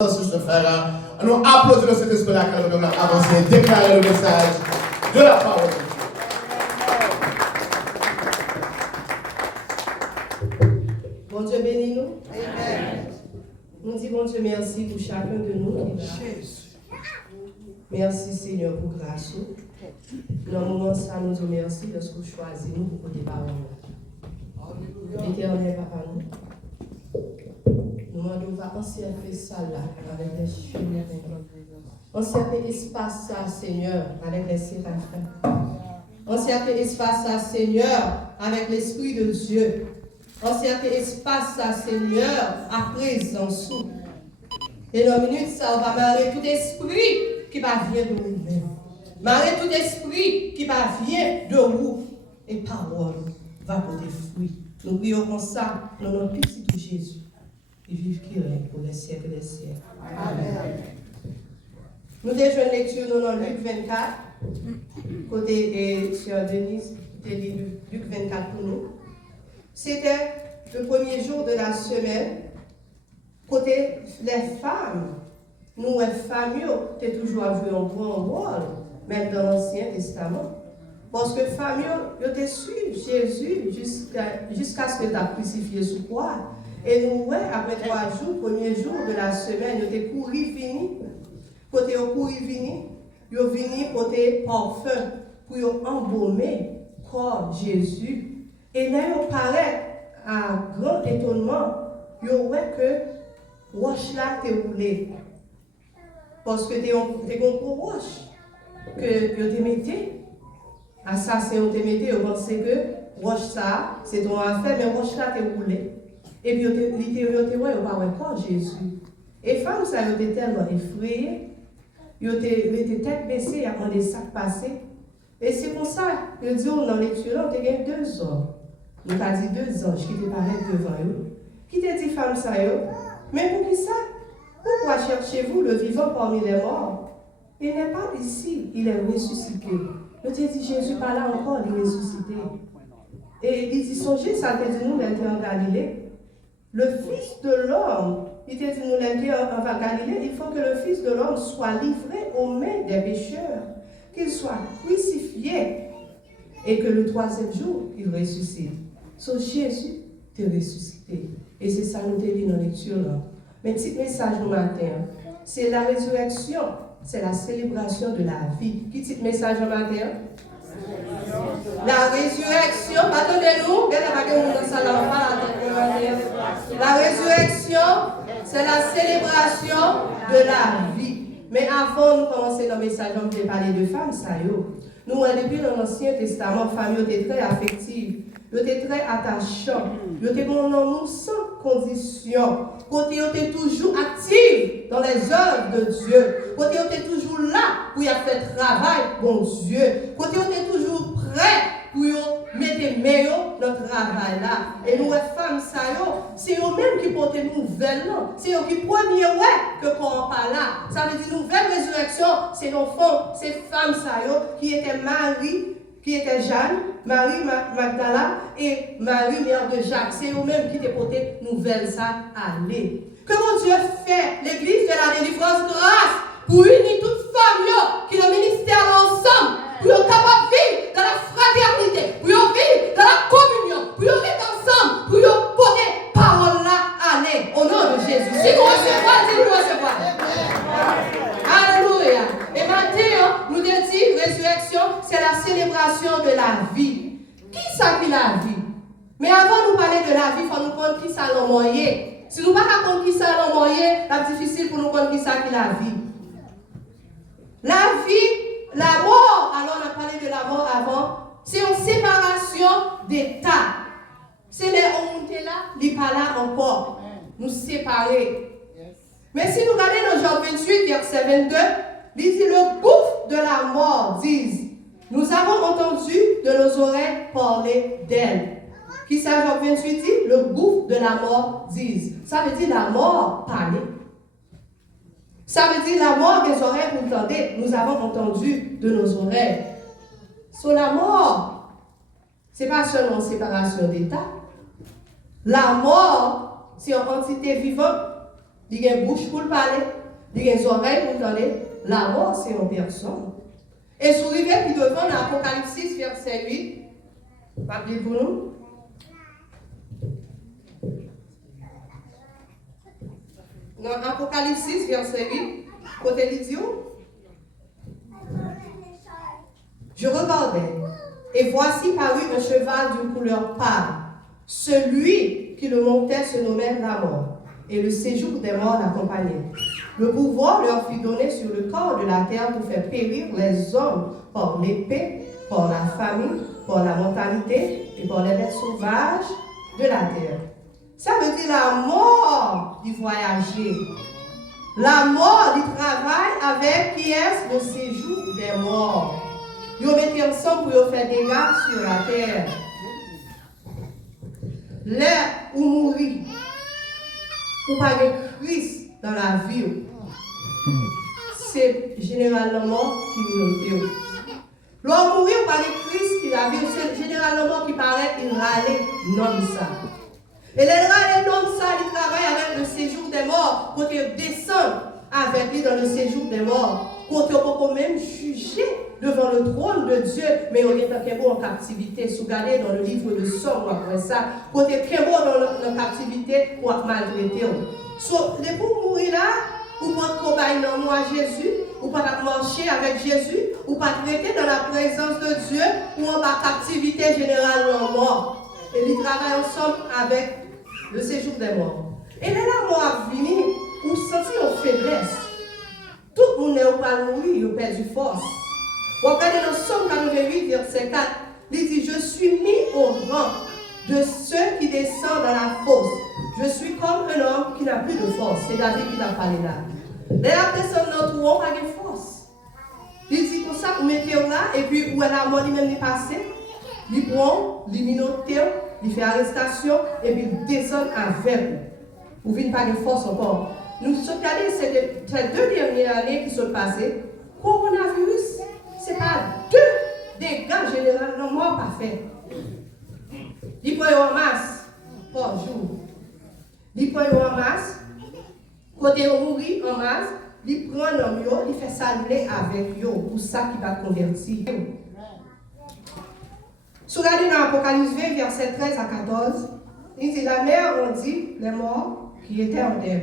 sur ce frère, nous applaudissons cet esprit-là car nous devons avancer et déclarer le message de la parole. Bon Dieu bénis nous. Amen. Nous disons bon Dieu merci pour chacun de nous qui est là. Merci Seigneur pour grâce. Dans le moment ça nous disons merci parce que vous choisissez nous pour côté parole. Éternel Papa nous. Nous demandons va encercler ça là avec les cieux. Encercler l'espace ça Seigneur avec les séraphins. Encercler l'espace ça Seigneur avec l'Esprit de Dieu. Encercler l'espace ça Seigneur à présence. Et dans la minute ça on va marrer tout esprit qui va venir de vous-même. Marrer tout esprit qui va venir de vous. Et parole va porter fruit. Nous prions comme ça dans notre petit de Jésus. Et vive qui règne pour les siècles des siècles. Amen. Nous déjà une lecture dans Luc 24. Côté Sœur Denise, qui lit Luc 24 pour nous. C'était le premier jour de la semaine. Côté les femmes, nous, les femmes, ont toujours joué un grand rôle, même dans l'Ancien Testament. Parce que les femmes, ont suivi Jésus jusqu'à ce que tu as crucifié sous croix. Et nous, après 3 jours, premier jour de la semaine, ils ont couru fini. Côté ils couru fini, ils ont venu côté parfum pour embaumer corps Jésus. Et là, ils paraît à grand étonnement, ils voient que roche là t'est roulé. Parce que t'es un gros roche que ils te mettaient. Assassin ils te mettaient, ils pensaient que roche ça, c'est ton affaire, mais roche là t'est roulé. Et puis, ils étaient pas Jésus. Et les femmes, ça, ils étaient tellement effrayées. Ils étaient tête baissée avant des sacs passés. Et c'est pour ça, ils disent dans la lecture, on a gagné 2 hommes. Nous avons dit 2 anges qui étaient pareils devant eux. Qui t'a dit, femme, ça, mais pour qui ça? Pourquoi cherchez-vous le vivant parmi les morts? Il n'est pas ici, il est ressuscité. Je t'ai dit, Jésus pas là encore, il est ressuscité. Et il dit, songez, ça t'a dit, nous, l'était en Galilée. Le Fils de l'homme, il t'a dit, nous l'était en Galilée, il faut que le Fils de l'homme soit livré aux mains des pécheurs, qu'il soit crucifié, et que le 3e jour, il ressuscite. So Jésus te ressuscité. Et c'est ça nous dit dans la lecture là. Mais petit message du matin, c'est la résurrection, c'est la célébration de la vie. Qui dit message du matin? La résurrection, attendez-nous, la résurrection, c'est la célébration de la vie. Mais avant de commencer notre message, on peut parler de femmes, ça y est. Nous, depuis dans l'Ancien Testament, femmes étaient très affectives, étaient très attachantes, étaient dans amour sans condition. Côté étaient toujours actives dans les œuvres de Dieu. Côté étaient toujours là pour y faire travail, bon Dieu. Côté étaient toujours prêts pour mettre meilleur notre travail là. Et nous, les femmes, ça c'est eux-mêmes qui portent une nouvelle. C'est eux qui premier que qu'on pas là. Ça veut dire nouvelle résurrection. C'est nos femmes, ces femmes, ça qui étaient Marie, qui était Jeanne, Marie Magdala et Marie mère de Jacques. C'est eux-mêmes qui te porté nouvelle ça aller. Que mon Dieu fait l'église de la délivrance grâce pour unir toutes femmes qui le ministère ensemble, pour être capable de vivre dans la fraternité, pour vivre dans la communion, pour vivre ensemble, pour porter parole là aller au nom de Jésus. Si vous recevez, si vous recevez. Alléluia. Et maintenant, nous disons, résurrection, c'est la célébration de la vie. Qui s'appelle la vie? Mais avant de parler de la vie, il faut nous comprendre qui ça l'a moyen. Si nous ne savons pas qui ça l'a moyen, c'est difficile pour nous comprendre qui ça qui la vie. La vie, la mort, alors on a parlé de la mort avant, c'est une séparation d'état. C'est les on est là, il n'est pas là encore. Nous séparer. Mais si nous regardons dans Jean 28, verset 22, il dit le gouffre de la mort, disent, nous avons entendu de nos oreilles parler d'elle. Qui ça, Jean 28 dit? Le gouffre de la mort, disent. Ça veut dire la mort parler. Ça veut dire la mort des oreilles, vous entendez, nous avons entendu de nos oreilles. Sur la mort, ce n'est pas seulement séparation d'état. La mort, c'est une entité vivante Il a une bouche pour le parler, il a des oreilles pour entendre. La mort, c'est une personne. Et si vous arrivez puis devant l'Apocalypse 6, verset 8, rappelez pour nous. Dans Apocalypse 6, verset 8, côté l'idiot. Je regardais, et voici parut un cheval d'une couleur pâle. Celui qui le montait se nommait la mort, et le séjour des morts l'accompagnait. Le pouvoir leur fut donné sur le corps de la terre pour faire périr les hommes par l'épée, par la famine, par la mortalité et par les bêtes sauvages de la terre. Ça veut dire la mort du voyager. La mort du travail avec qui est le séjour des morts. Ils mettent ensemble pour faire des dégâts sur la terre. L'air ou mourir, ou pas de Christ dans la vie, c'est généralement qui minorité. L'homme mourir ou pas de Christ qui la vie, c'est généralement qui paraît il râle non ça. Et les râles non ça, ils travaillent avec le séjour des morts, quand ils descendent avec lui dans le séjour des morts, quand ils peuvent même juger devant le trône de Dieu, mais on est en captivité. Si vous regardez dans le livre de Somme, après ça, quand on est très bon dans la captivité, pour maltraiter. So, pour mourir là, ou pas travailler dans moi Jésus, ou pas marcher avec Jésus, ou pas traiter dans la présence de Dieu, ou en bas captivité généralement mort. Et ils travaillent ensemble avec le séjour des morts. Et là, la mort a venu, ou sentir une faiblesse. Tout le monde n'est pas mourir, il a perdu force. Vous regardez dans Somme 88, verset 4, il dit, je suis mis au rang de ceux qui descendent dans la fosse. Je suis comme un homme qui n'a plus de force. C'est David qui n'a parlé là. Les descendent dans le trou, on n'a pas de force. Il dit comme ça, vous mettez là, et puis où est la mort, il même est passé. Il prend, il minote, il fait arrestation, et puis il descend avec vous. Vous n'avez pas de force encore. Nous sommes allés ces 2 dernières années qui sont passées. Coronavirus, ce n'est pas 2 dégâts généralement pas faits. Il prend en masse par jour. Il prend en masse. Côté on mourit en masse, il prend l'homme, il fait saluer avec eux pour ça qui va convertir. Si vous regardez dans l'Apocalypse 20, verset 13 à 14, il dit la mer rendit les morts qui étaient en terre.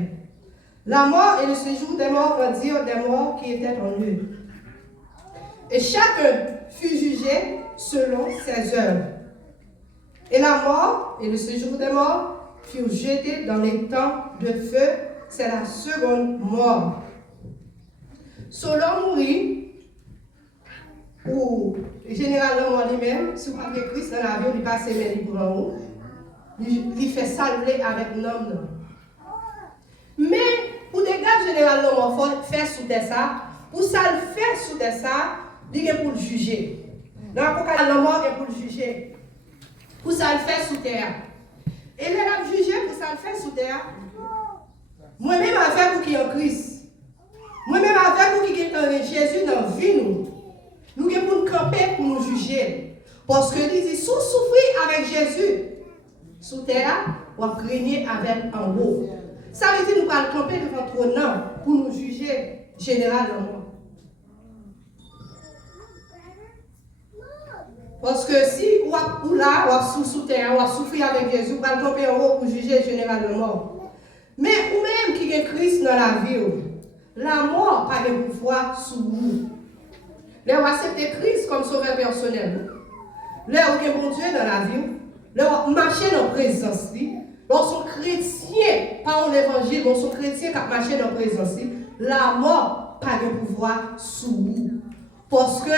La mort et le séjour des morts rendirent des morts qui étaient en eux. Et chacun fut jugé selon ses œuvres. Et la mort et le séjour des morts furent jetés dans les temps de feu. C'est la seconde mort. Selon mourir, ou généralement lui-même, si vous avez Christ dans l'avion, il passe les livres en haut, il fait saluer avec l'homme. Mais pour des gars généralement faire sous ça, pour ça le faire sous ça, il est pour le juger. Dans l'Apocalypse, la mort est pour le juger. Pour ça le faire sous terre. Et il a jugé pour ça le faire sous terre. Moi-même avec vous qui est en Christ. Moi-même avec vous qui est en Jésus dans la vie, nous sommes pour nous camper, pour nous juger. Parce que il dit, si vous souffrez avec Jésus, sous terre, vous craignez avec en haut. Ça veut dire que nous allons camper devant trop nom pour nous juger généralement. Parce que si vous là, vous sous terre, vous souffrez avec Jésus, vous allez camper en haut pour juger généralement. Mais vous-même qui êtes Christ dans la vie, la mort n'a pas de pouvoir sur vous. Là, vous acceptez Christ comme sauveur personnel. Là, vous avez bon Dieu dans la vie. Là, vous marchez dans la présence. Lorsqu'on chrétien, pas en évangile, mais son chrétien qui marche dans la présence, la mort n'a pas de pouvoir sur vous. Parce que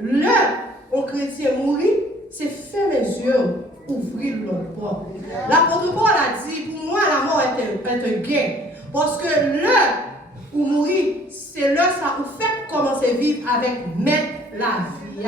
là, un chrétien mourit, c'est fermer les yeux, ouvrir l'autre porte. L'apôtre Paul a dit, pour moi, la mort est un gain. Parce que là, où mourir, c'est là ça vous fait commencer à vivre avec maître la vie.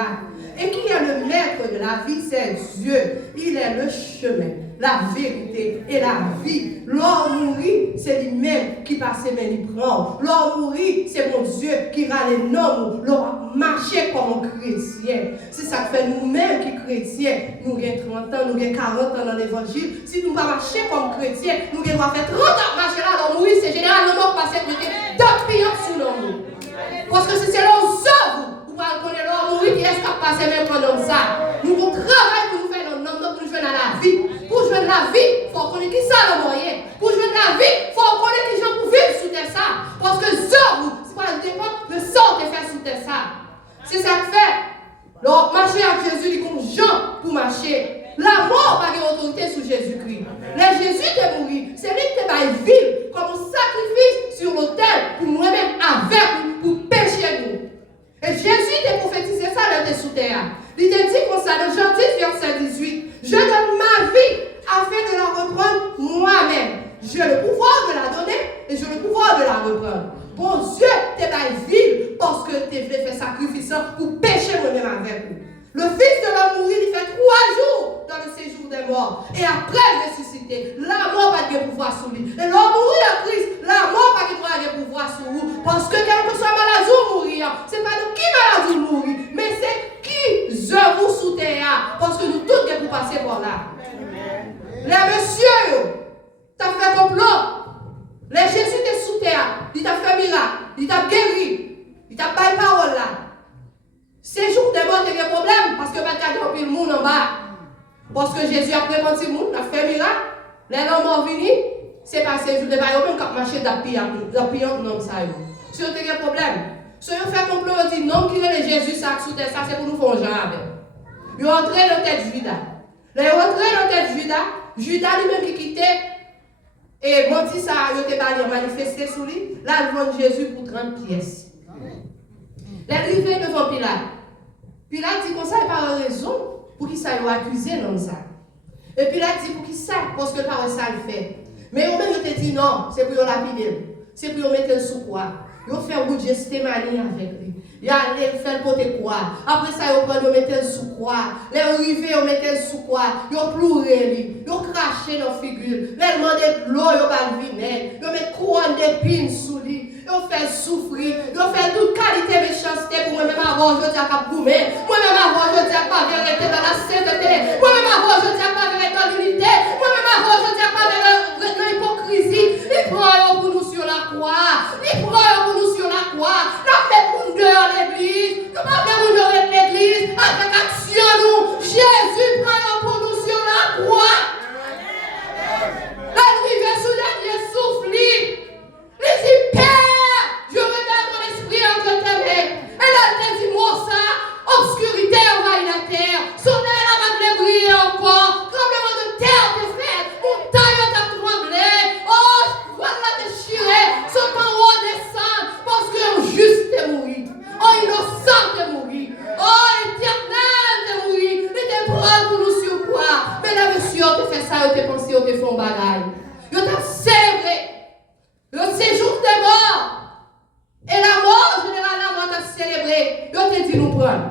Et qui est le maître de la vie, c'est Dieu. Il est le chemin, la vérité et la vie. L'homme mourit, c'est lui-même qui passe mais il prend. L'homme mourit, c'est mon Dieu qui râle l'homme. L'homme marcher comme un chrétien. C'est ça que fait nous-mêmes qui chrétiens. Nous avons 30 ans, nous avons 40 ans dans l'évangile. Si nous ne pas marcher comme chrétiens, nous devons faire 30 ans marcher là. L'homme mourit, c'est généralement passé d'autres clients sur l'homme. Parce que c'est l'homme œuvres. Vous allez connaître l'homme mourir qui est-ce qui a passé même pendant ça. Nous avons travail pour nous faire dans l'homme, pour nous jouer dans la vie. Pour jouer dans la vie, il faut connaître qui ça le moyen. Pour jouer dans la vie, il faut connaître qui gens pour vivre sous terre ça. Parce que œuvres, c'est pas le dépend de sort de faire sous terre ça. C'est ça que fait. Donc, marcher avec Jésus, il comme Jean pour marcher. La mort n'a pas d'autorité sur Jésus-Christ. Mais Jésus est mort. C'est lui qui est ville comme un sacrifice sur l'autel pour moi-même avec nous, pour pécher nous. Et Jésus t'a prophétisé ça dans tes sous terre. Il t'a dit comme ça dans Jean 10, verset 18. Je donne ma vie afin de la reprendre moi-même. J'ai le pouvoir de la donner et j'ai le pouvoir de la reprendre. Bon Dieu, t'es pas ville parce que t'es fait sacrifice pour pécher moi-même avec vous. Le Fils de l'homme mourit, il fait 3 jours dans le séjour des morts. Et après ressuscité, la mort n'a pas de pouvoir sur lui. Et l'homme mourit en Christ, la mort n'a pas de pouvoir sur vous. Parce que quel que soit maladie ou mourir, ce n'est pas de qui maladie ou mourir, mais c'est qui vous sous terre. Parce que nous tous devons passer par là. Les messieurs, t'as fait complot. Les Jésus était sous terre, il t'a fait miracle, il t'a guéri, il t'a pas parole là. Ces jours de mort, il y a un problème parce que pas de le monde en bas. Parce que Jésus a préparé le monde, il a fait miracle. Les hommes sont venus, c'est pas ces jours de mort, même quand marcher d'appui en nom ça. Si vous avez un problème, si vous faites complot, vous dites non, qui est Jésus, ça sous terre, ça c'est pour nous faire un genre avec. Ils ont entré dans la tête de Judas. Ils ont entré dans la tête de Judas, Judas lui-même qui quittait. Et bon, si ça a été manifesté sur lui, là, ils vend Jésus pour 30 pièces. L'arrivée devant Pilate. Pilate dit qu'on ça, il n'a pas raison pour qu'il s'aille accuser dans ça. Et Pilate dit pour qu'il ça, parce que par ça il fait. Mais au même, il te dit non, c'est pour lapider. C'est pour mettre le sous quoi. Il fait un bout de gestémanie avec lui. Il a fait le côté quoi. Après ça, il prend, il mettait le sous quoi. Les arrivés, il mettait le sous quoi. Il a pleuré, il a craché dans la figure. Il a demandé de l'eau, il a le vinaigre. Il a mis couronne d'épines sous lui. Il a fait souffrir. Il a fait toute qualité de méchanceté pour moi-même avoir, je dis à Capoumer. Moi-même avoir, je dis à pas vérité dans la sainteté. Moi-même avoir, je dis à pas vérité dans l'unité. Moi-même avoir, je dis à pas vérité dans l'hypocrisie. Il prend pour nous sur la croix. Il prend pour nous sur la croix. Nous mettons dehors l'église. Nous mettons dehors l'église. Avec action, nous. Jésus prend pour nous sur la croix. La rivière sous dernier souffle. Il dit, Père, je remets mon esprit entre tes mains. Et là, il dit, moi, ça, obscurité envahit la terre. Soleil n'a pas briller encore. Tremblement de terre te fait. Montagne t'a tremblé. Oh, voilà déchiré. Son en haut descend. Parce que juste est mouru. Oh, innocent est mouru. Oh, éternel est mouru. Il te prend pour nous sur quoi. Mais là, monsieur, on te fait ça, on te pense, on te fait un bagaille. On t'a célébré. Le séjour des morts. Et la mort, généralement, on t'a célébré. On te dit nous prendre.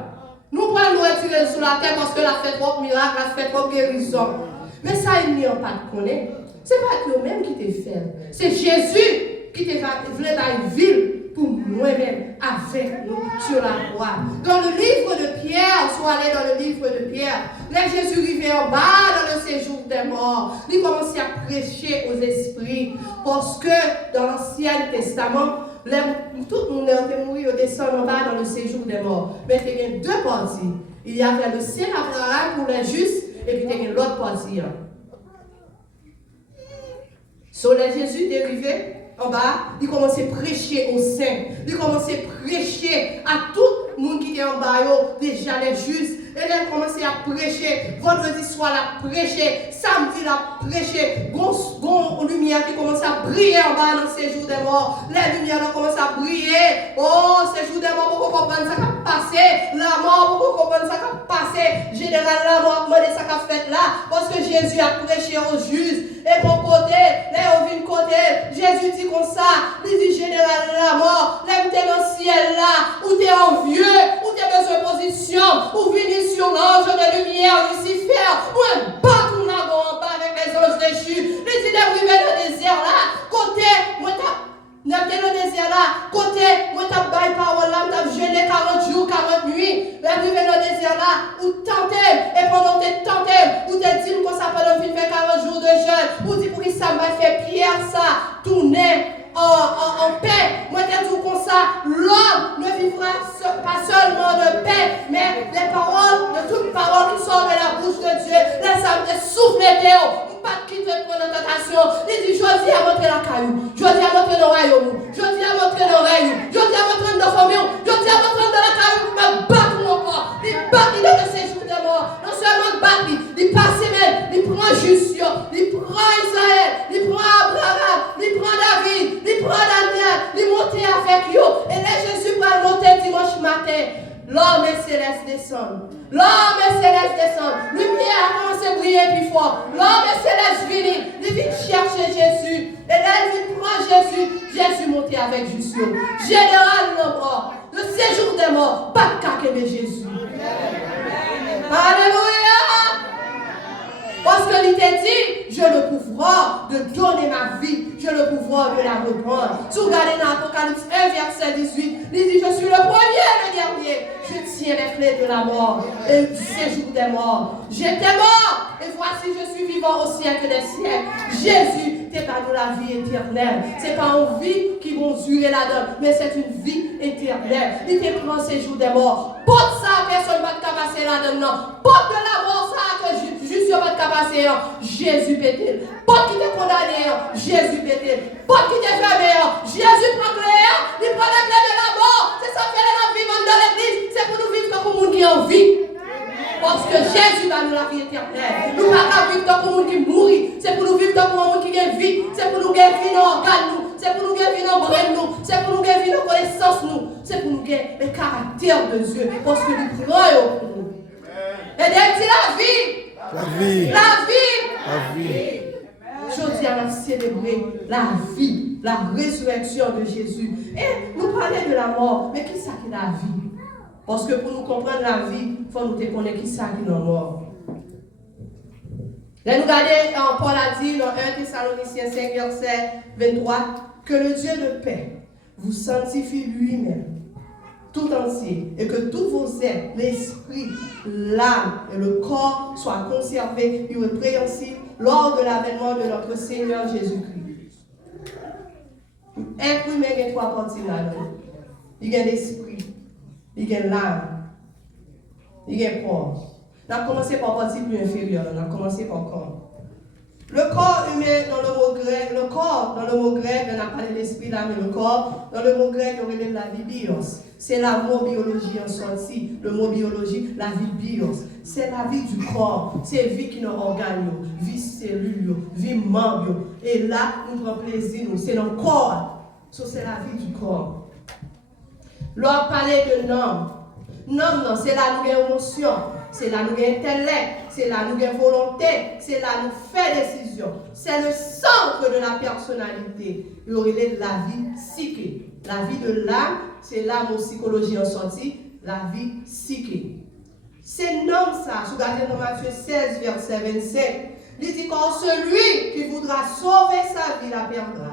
Nous prenons, nous retirer sous la terre parce que la fait trop miracle, la fait trop guérison. Mais ça, il n'y a pas de connaître. Ce n'est pas eux-mêmes qui te fait. C'est Jésus qui te voulait dans une ville pour nous-mêmes avec nous sur la croix. Dans le livre de Pierre, soit allé dans le livre de Pierre, là Jésus arrivait en bas dans le séjour des morts. Il commençait à prêcher aux esprits parce que dans l'Ancien Testament, tout le monde est mort au descend en bas dans le séjour des morts. Mais il y a deux parties. Il y avait le ciel Abraham pour les justes et puis il y a l'autre partie. Sur les Jésus est arrivé en bas, il commençait à prêcher aux saints. Il commençait à prêcher à tout le monde qui était en bas, déjà les justes. Et là, il commençait à prêcher. Vendredi soir, il a prêché. Samedi, il a prêché. Gon lumière qui commençait à briller en bas dans ces jours des morts. Les lumières ont commencé à briller. Oh, ces jours des morts, pour comprendre ça qui a passé. La mort, pour comprendre ça qui a passé. Général, la mort, demandé ça qui a fait là. Parce que Jésus a prêché aux justes. Et pour côté, là, on vient côté. Jésus dit comme ça. Il dit, général, la mort. Là, tu es dans le ciel là. Où tu es envieux. Où tu as besoin de position. Où venir sur l'ange de lumière, Lucifer, ou un bâton en bas avec là, côté, moi t'as bail parole là, t'as jeûné 40 jours, 40 nuits, mais arrivé dans le désert là, ou tentez, et pendant que t'es tenté, ou t'es dit qu'on s'appelle au film fait 40 jours de jeûne, ou dit pour qui ça m'a fait pierre ça, tourner en paix. Moi t'ai dit comme ça, l'homme ne vivra pas seulement de paix, mais les paroles, de toutes paroles qui sortent de la bouche de Dieu, les âmes te souffler Léo. Pas de quitter pour la tentation. Il dit, je dis à montrer la caillou. Je dis à montrer le royaume. Je dis à montrer le règne. Je dis à montrer la famille. Je dis à montrer de la caillou pour me battre mon corps. Il bat il est de ses jours de mort. Non seulement battre, il passe même. Il prend Justion. Il prend Israël. Il prend Abraham. Il prend David. Il prend Daniel. Il monte avec eux. Et là, Jésus va monter dimanche matin. L'homme céleste descend. L'homme céleste descend. Lumière a commencé à briller plus fort. L'homme céleste vient. Il vient chercher Jésus. Et là, il prend Jésus. Jésus monté avec Justion. Général de mort. Le séjour des morts. Pas de caca de Jésus. Alléluia. Parce que il t'a dit, j'ai le pouvoir de donner ma vie, j'ai le pouvoir de la reprendre. Si vous regardez dans Apocalypse 1, verset 18, il dit, je suis le premier et le dernier. Je tiens les clés de la mort et du séjour des morts. J'étais mort et voici je suis vivant au siècle des siècles. Jésus t'es pas nous la vie éternelle. C'est pas une vie qui vont durer là-dedans, mais c'est une vie éternelle. Il t'est pris au séjour des morts. Pas de ça, personne ne va te passer là-dedans. Pas de la mort, ça, que juste va te passer. Jésus pété. Pas qui t'est condamné. Jésus pété. Pas qui t'est fermé. Jésus prend clé. Il prend la clé de la mort. C'est ça qu'elle est la vie dans l'église. C'est pour nous vivre comme le monde qui est en vie. Parce que Jésus va nous la vie éternelle. Nous ne pouvons pas vivre comme le monde qui mourit. C'est pour nous vivre comme le monde qui a vie. C'est pour nous gagner nos organes. C'est pour nous gagner nos brains. C'est pour nous gagner nos connaissances. C'est pour nous gagner le caractère de Dieu. Parce que nous prenons pour nous. Et c'est la vie. La vie. La vie. La vie. Aujourd'hui, on a célébré la vie, la résurrection de Jésus. Et nous parlons de la mort. Mais qui ça qui est la vie? Parce que pour nous comprendre la vie, il faut nous connaître qui ça qui est la mort. Là, nous regardons, Paul a dit dans 1 Thessaloniciens 5, verset 23, que le Dieu de paix vous sanctifie lui-même, tout entier, et que tous vos êtres, l'esprit, l'âme et le corps soient conservés irrépréhensibles lors de l'avènement de notre Seigneur Jésus-Christ. Imprimé, il y a trois parties là-dedans. Il y a l'esprit, il y a l'âme, il y a le corps. On a commencé par la partie plus inférieure, on a commencé par le corps. Le corps humain, dans le mot grec, le corps, dans le mot grec, on a parlé de l'esprit, l'âme et le corps. Dans le mot grec, on relève la vie bios. C'est la mot biologie en sortie. Le mot biologie, la vie bios. C'est la vie du corps. C'est la vie qui nous organes, vie cellule, vie membre. Et là, nous prenons plaisir, c'est notre corps. So, c'est la vie du corps. L'on parlait de nom. Non, c'est là nous avons émotion, c'est là nous avons intellect, c'est là nous avons volonté, c'est là nous faisons décision. C'est le centre de la personnalité. Il relève la vie psychique. La vie de l'âme, c'est l'âme en psychologie en sortie, la vie psychique. C'est nom ça, sous regardez dans Matthieu 16, verset 27. Il dit quand celui qui voudra sauver sa vie la perdra.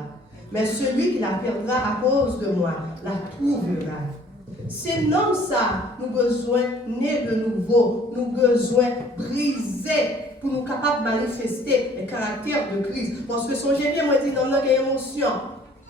Mais celui qui la perdra à cause de moi la trouvera. C'est non ça, nous besoin né de nouveau, nous besoin briser pour nous capables de manifester le caractère de Christ. Parce que son génie, moi, dit non, non, il y a émotion.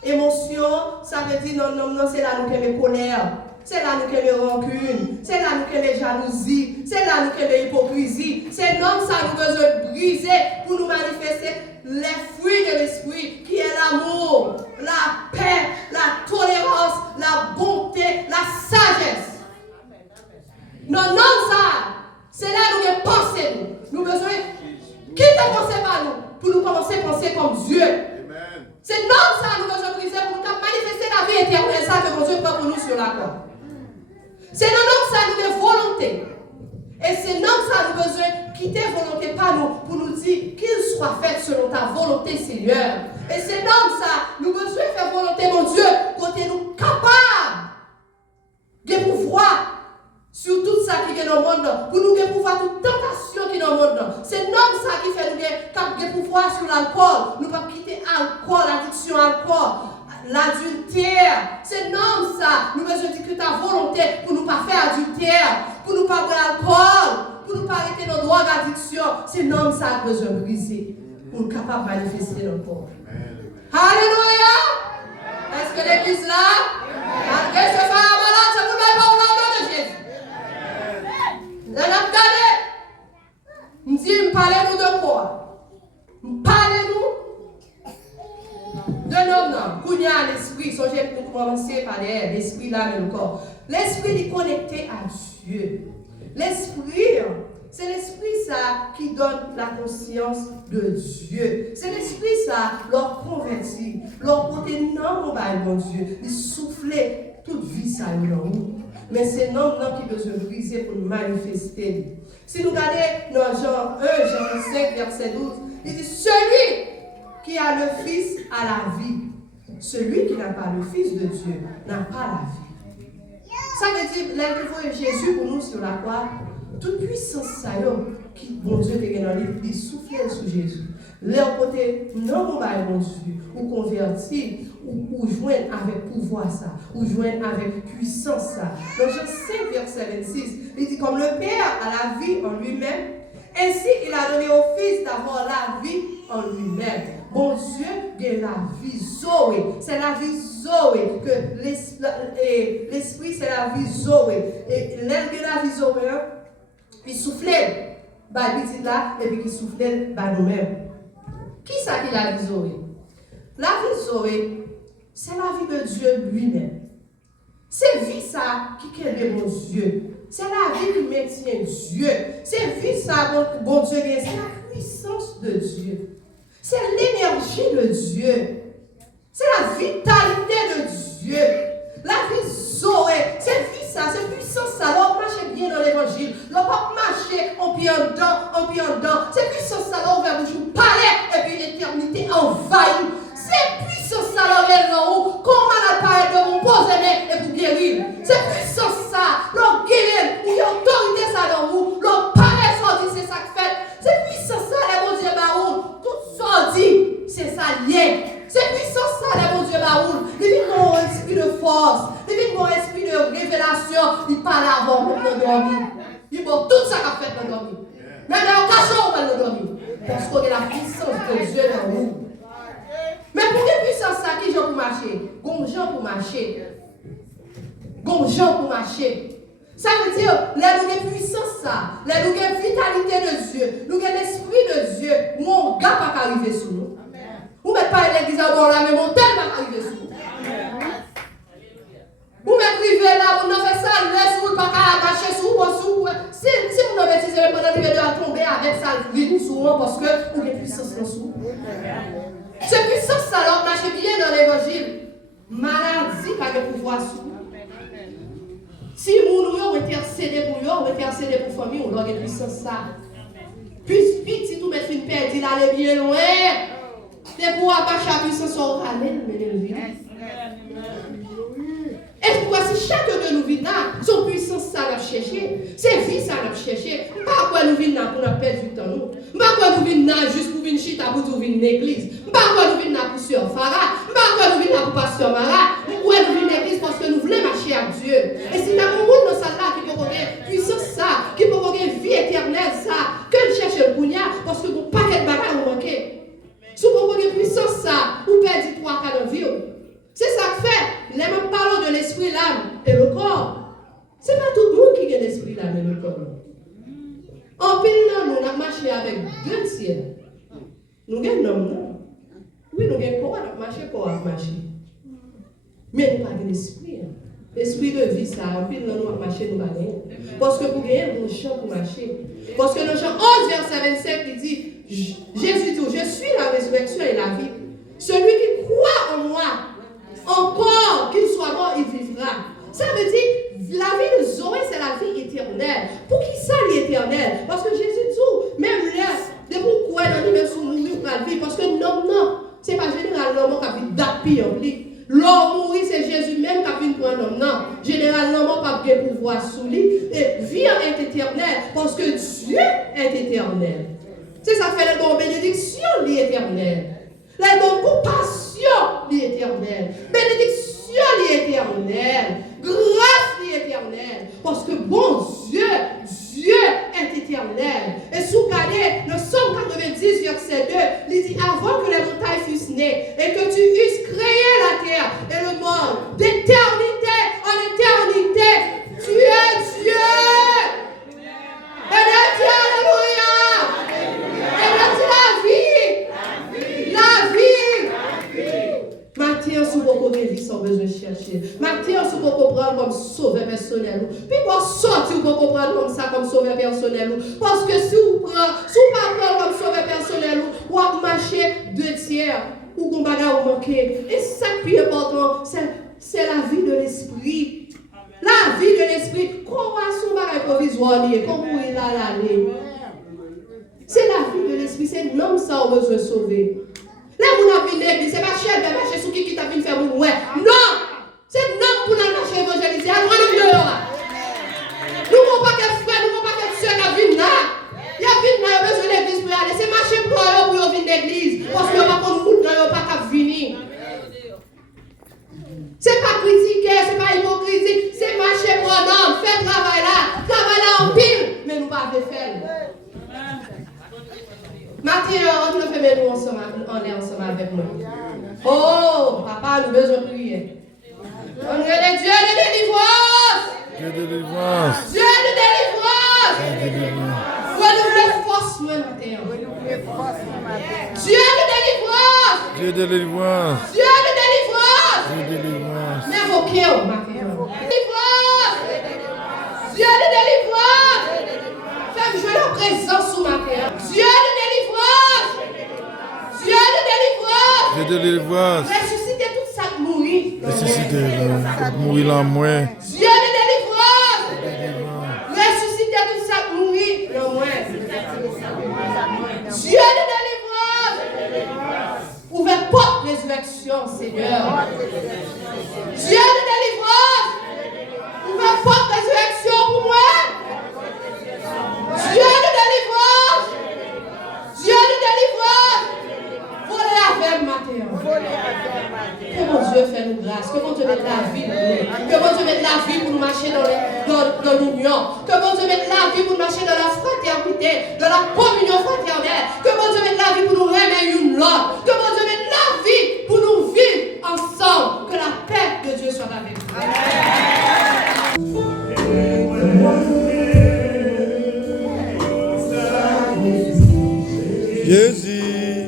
Émotion, ça veut dire non, non, non, c'est là nous qui avons colère, c'est là nous qui avons rancune, c'est là nous qui avons jalousie, c'est là nous qui avons hypocrisie. C'est non ça, nous besoin de briser pour nous manifester les fruits de l'esprit, qui est l'amour, la paix, la tolérance, la bonté, la sagesse. Non, non, ça, c'est là nous devons penser. Nous besoin quitter penser par nous, pour nous commencer à penser comme Dieu. C'est non, ça, nous besoin briser pour nous manifester la vie éternelle, ça que Dieu prend pour nous sur la croix. C'est non, non, ça, nous devons volonté. Et c'est non, ça, nous besoin quitter volonté par nous pour nous dire qu'il soit fait selon ta volonté, Seigneur. Et c'est non, ça, nous besoin faire volonté, mon Dieu, côté nous capables de pouvoir sur tout ça qui est dans le monde, pour nous de pouvoir toute tentation qui est dans le monde. C'est non, ça qui fait nous de pouvoir sur l'alcool. Nous ne pouvons pas quitter l'alcool, l'addiction à l'alcool, l'adultère. C'est ça, nous besoin dire que ta volonté pour nous pas faire adultère, pour nous pas boire alcool, pour nous pas arrêter nos drogues d'addiction, c'est non ça que besoin de briser pour nous capable de manifester dans le corps. Alléluia! Est-ce que l'église là? Malgré ce frère malade, c'est pour le bon nom de Jésus. Là, regardez. Je dis, parlez-nous de quoi? Parlez-nous de l'homme. Quand il y a l'esprit, songez que nous commencer par l'esprit là, mais le corps. L'esprit est connecté à Dieu. L'esprit, c'est l'esprit ça qui donne la conscience de Dieu. C'est l'esprit ça, leur convertit, leur porter non au bon Dieu. Il souffler toute vie ça dans nous. Mais c'est non qui besoin de briser pour nous manifester. Si nous regardons dans Jean 1, Jean 5, verset 12, il dit celui qui a le Fils a la vie. Celui qui n'a pas le Fils de Dieu n'a pas la vie. Ça veut dire, là, Jésus pour nous sur la croix, toute puissance, ça qui, bon Dieu, est dans l'esprit, souffler sur Jésus. Leur côté, non, bon Dieu, ou convertir, ou joindre avec pouvoir ça, ou joindre avec puissance ça. Dans Jean 5, verset 26, il dit comme le Père a la vie en lui-même, ainsi il a donné au Fils d'avoir la vie en lui-même. Bon Dieu, il la vie Zoé. C'est la vie Zoé que l'esprit, c'est la vie Zoé. Et l'aile de la vie Zoé, il soufflait, il dit là, et puis il soufflait, nous-mêmes. Qui ça qui la vie Zoé? La vie Zoé, c'est la vie de Dieu lui-même. C'est vie ça qui crée mon Dieu. C'est la vie qui maintient Dieu. C'est vie ça, bon Dieu, c'est la puissance de Dieu. C'est l'énergie de Dieu. C'est la vitalité de Dieu. La vie Zoé, c'est vie ça, c'est puissance ça. L'on marche bien dans l'évangile. L'on va marcher en pied en dedans. C'est puissance ça, l'on va vous parler et puis l'éternité envahit. C'est puissance ça, l'on est là-haut. Comment on parle de vous poser et vous guérir. C'est puissance ça, l'on guérit. Ou l'autorité ça dans vous. L'on parle sorti, c'est ça que fait. C'est puissance ça, les bon Dieu baroul. Tout sorti, c'est ça lié. C'est puissance ça, les bon Dieu baroul. Il vit mon esprit de force. Il vit mon esprit de révélation. Il parle avant pour nous dormir. Il voit tout ça qu'a fait pour nous dormir. Même dans l'occasion, on va nous dormir. Parce qu'on a la puissance de Dieu dans nous. Mais pour quelle puissance ça qui j'ai pour marcher? Bon gens pour marcher. Bon gens pour marcher. Ça veut dire, là nous avons puissance ça, là nous avons vitalité de Dieu, nous avons l'esprit de Dieu, mon gars pas arriver sous nous. Vous ne mettez pas l'église bon là, mais mon tel va arriver sous nous. Vous mettez privé là, vous ne faites ça, laisse vous pas attacher sous vous. Si vous ne mettez pas pendant que vous tomber avec ça, vous souvent parce que vous avez puissance en sous. C'est puissance ça, alors marchez bien dans l'évangile. Maladie, pas de pouvoir sous. Si nous intercédé pour nous, on intercédé pour famille, on a une puissance ça. Puis vite, si tout met une perte, il allait bien loin. C'est pour abattre la puissance au râler, mais le vide. Et pourquoi si chacun de nous vit là, son puissance ça l'a cherché, c'est vie ça l'a cherché. Pas quoi nous vit là pour nous perdre du temps. Pas quoi nous vit là juste pour venir chita pour nous venir l'église. Pas quoi nous vit là pour Sœur Farah. Pas quoi nous vit là pour Pasteur Mara. Pourquoi nous venons l'église parce que nous voulons marcher à Dieu. Et si nous avons un monde dans ça là qui peut avoir puissance ça, qui peut avoir vie éternelle ça, que nous cherchons le bougnard parce que vous pas de bagages vous manquez. Si vous avez puissance ça, vous perdez 3 cas de vie. C'est ça que fait. Les mêmes parlons de l'esprit, l'âme et le corps. Ce n'est pas tout le monde qui a l'esprit, l'âme et le corps. En pile, nous avons marché avec 2 ciels. Nous avons un homme. Oui, nous avons un corps, nous avons marché. Mais nous n'avons pas d'esprit. L'esprit de vie, ça, en pile, nous avons marché, nous avons gagné. Parce que pour gagner, nous avons pour marcher. Parce que dans Jean 11, verset 25, il dit, Jésus dit, je suis la résurrection et la vie. Celui qui croit en moi, encore qu'il soit mort, il vivra. Ça veut dire, la vie de Zoé, c'est la vie éternelle. Pour qui ça, l'éternel? Parce que Jésus dit, même là, c'est pourquoi nous même sous mourir pour la vie. Parce que non, c'est pas généralement qui a vu d'appui en plus. L'homme mourir, c'est Jésus même qui a vu pour un homme. Non, généralement, pas de pouvoir sous lui. Et vie est éternelle. Parce que Dieu est éternel. C'est ça fait la bonne bénédiction, l'éternel. La bonne compassion, l'éternel. Bénédiction, l'éternel. péché. Maintenant, si vous comprenez comme sauveur personnel, puis vous sortir vous comprendre comme ça, comme sauveur personnel. Parce que si vous prenez comme sauveur personnel, vous marchez 2/3, ou vous manquez. Et ça qui est important, c'est la vie de l'esprit. La vie de l'esprit, comment son bagage provisoire lié, comment il a l'année. C'est la vie de l'esprit, c'est l'homme ça on besoin de sauver. Là, vous avez une église, c'est pas cher de marcher sur qui t'a vu faire mon ouais. Non! C'est l'homme pour nous marcher évangéliser. À droite de dehors. Nous ne pas que frère, nous ne pas que soeur qui viennent là. Il y a vite là, il y a besoin de l'église pour aller. C'est marcher pour eux pour venir l'église. Parce qu'il n'y a pas de monde, il n'y a pas qu'à venir. C'est pas critiquer, c'est pas hypocrisie, c'est marcher pour un homme, faire travail là en pile, mais nous ne pas le faire. Maintenant, on doit faire nous ensemble, on est ensemble avec nous. Oh, papa, nous besoin de prier. On est Dieu de délivrance. Dieu de délivrance. Dieu de délivrance. Renouvelez force maintenant. Dieu de délivrance. Dieu de délivrance. Dieu de délivrance. Dieu de délivrance. N'invoquez-vous maintenant. Délivrance. Dieu de délivrance. Fais jouer la présence sous ma terre. Dieu de délivrance. Dieu de délivrance. Dieu de délivrance. Ressuscitez tout ça qui mourit. Ressuscitez, mourir là moins. Dieu de délivrance. Ressuscitez tout ça qui mourit. Non moins. Dieu de délivrance. Ouvrez porte résurrection, Seigneur. Dieu de délivrance. Ouvrez porte résurrection pour moi. Dieu de délivrance. Dieu de délivrance. Volez avec matin. Que mon Dieu fait nous grâce. Que mon Dieu mette la vie pour nous. Que mon Dieu mette la vie pour nous marcher dans l'union. Que mon Dieu mette la vie pour nous marcher dans la fraternité, dans la communion fraternelle. Que mon Dieu mette la vie pour nous remettre une l'autre. Que mon Dieu mette la vie pour nous vivre ensemble. Que la paix de Dieu soit avec nous. Jésus,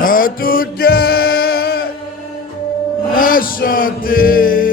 à toute guerre, à chanter.